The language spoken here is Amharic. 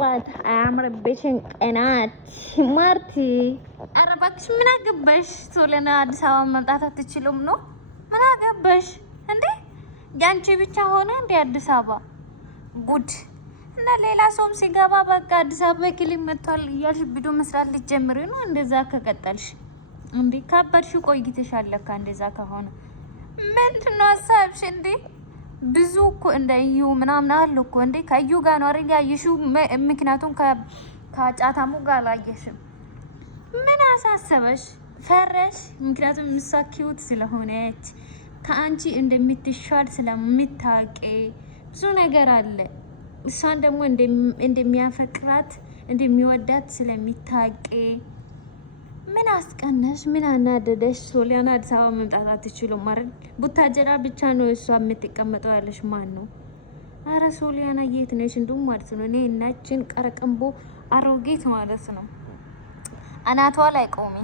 ጠዋት አያምርብሽም ቀናት ማርቲ። ኧረ እባክሽ ምን አገባሽ? ሶሊያና አዲስ አበባ መምጣት አትችሉም ነው? ምን አገባሽ እንዴ? ያንቺ ብቻ ሆነ እንዴ አዲስ አበባ ጉድ። እና ሌላ ሰውም ሲገባ በቃ አዲስ አበባ ክሊም መጥቷል እያልሽ ቪዲዮ መስራት ልትጀምሪ ነው? እንደዛ ከቀጠልሽ እንዴ ካበድሽ ቆይተሻል ለካ። እንደዛ ከሆነ ምንድን ነው ሀሳብሽ እንዴ? ብዙ እኮ እንደ እዩ ምናምን አለ እኮ እንዴ። ከእዩ ጋር ነው አይደል ያየሽው? ምክንያቱም ከጫታሙ ጋር አላየሽም። ምን አሳሰበሽ? ፈረሽ? ምክንያቱም ምሳኪውት ስለሆነች ከአንቺ እንደምትሻል ስለምታውቂ ብዙ ነገር አለ። እሷን ደግሞ እንደሚያፈቅራት እንደሚወዳት ስለምታውቂ ምን አስቀነሽ? ምን አናደደሽ? ሶሊያና አዲስ አበባ መምጣት አትችሉም ማለት ቡታጀራ ብቻ ነው እሷ የምትቀመጠው ያለሽ ማን ነው? አረ ሶሊያና የት ነሽ? እንደውም ማለት ነው እኔ እናችን ቀረቀምቦ አሮጌት ማለት ነው አናቷ ላይ ቆሚ